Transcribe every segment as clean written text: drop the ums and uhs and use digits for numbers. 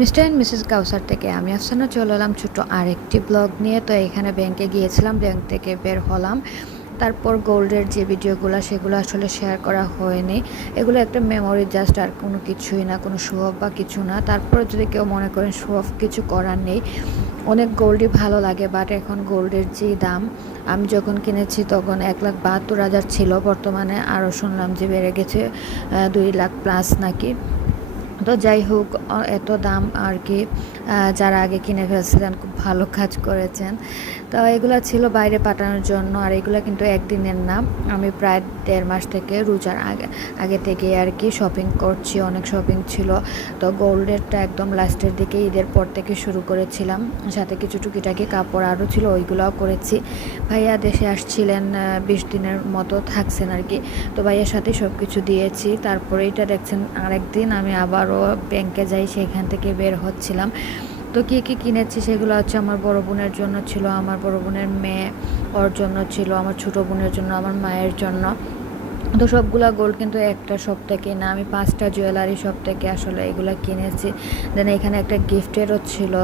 Mister and Mrs কাউসার থেকে আমি আফসানা চলে এলাম ছোট্ট আরেকটি ব্লগ নিয়ে। তো এখানে ব্যাংকে গিয়েছিলাম, ব্যাংক থেকে বের হলাম। তারপর গোল্ডের যে ভিডিওগুলো সেগুলো আসলে শেয়ার করা হয়নি। এগুলো একটা মেমোরি জাস্ট, আর কোনো কিছুই না, কোনো শো অফ বা কিছু না। তারপর যদি কেউ মনে করেন শো অফ, কিছু করার নেই। অনেক গোল্ডই ভালো লাগে, বাট এখন গোল্ডের যে দাম, আমি যখন কিনেছি তখন 1,72,000 ছিল। বর্তমানে আরও শুনলাম যে বেড়ে গেছে 2 লাখ প্লাস নাকি। তো যাই হোক, এত দাম আর কি। যারা আগে কিনে ফেলছিলেন খুব ভালো কাজ করেছেন। তো এগুলো ছিল বাইরে পাঠানোর জন্য, আর এগুলো কিন্তু একদিনের না। আমি প্রায় 1.5 মাস থেকে রোজার আগে আগে থেকে আর কি শপিং করছি, অনেক শপিং ছিল। তো গোল্ডেরটা একদম লাস্টের দিকে ঈদের পর থেকে শুরু করেছিলাম, সাথে কিছু টুকিটাকি কাপড় আরও ছিল, ওইগুলোও করেছি। ভাইয়া দেশে আসছিলেন, 20 দিনের মতো থাকছেন আর কি। তো ভাইয়ের সাথে সব কিছু দিয়েছি। তারপরে এটা দেখছেন আরেকদিন আমি আবারও ব্যাংকে যাই, সেখান থেকে বের হচ্ছিলাম। তো কী কী কিনেছি সেগুলো হচ্ছে আমার বড় বোনের জন্য ছিল, আমার বড় বোনের মেয়ে ওর জন্য ছিল, আমার ছোটো বোনের জন্য, আমার মায়ের জন্য। তো সবগুলা গোল্ড কিন্তু একটা শপ থেকে না, আমি 5টা জুয়েলারি শপ থেকে আসলে এগুলো কিনেছি। দেন এখানে একটা গিফটেরও ছিল।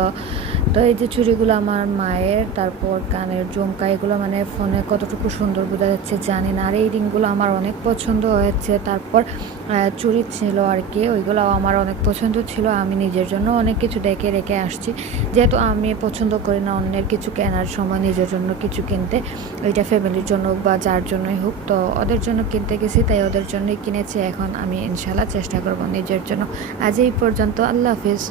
তো এই যে চুড়িগুলো আমার মায়ের, তারপর কানের ঝুমকা, এগুলো মানে ফোনে কতটুকু সুন্দর বোঝা যাচ্ছে জানি না। আর এই রিংগুলো আমার অনেক পছন্দ হয়েছে। তারপর চুড়ি ছিল আর কি, ওইগুলোও আমার অনেক পছন্দ ছিল। আমি নিজের জন্য অনেক কিছু দেখে রেখে আসছি, যেহেতু আমি পছন্দ করি না অন্যের কিছু কেনার সময় নিজের জন্য কিছু কিনতে। ওইটা ফ্যামিলির জন্য হোক বা যার জন্যই হোক, তো ওদের জন্য কিনতে গেছি, তাই ওদের জন্যই কিনেছি। এখন আমি ইনশাল্লাহ চেষ্টা করব নিজের জন্য। আজ এই পর্যন্ত, আল্লাহ হাফিজ।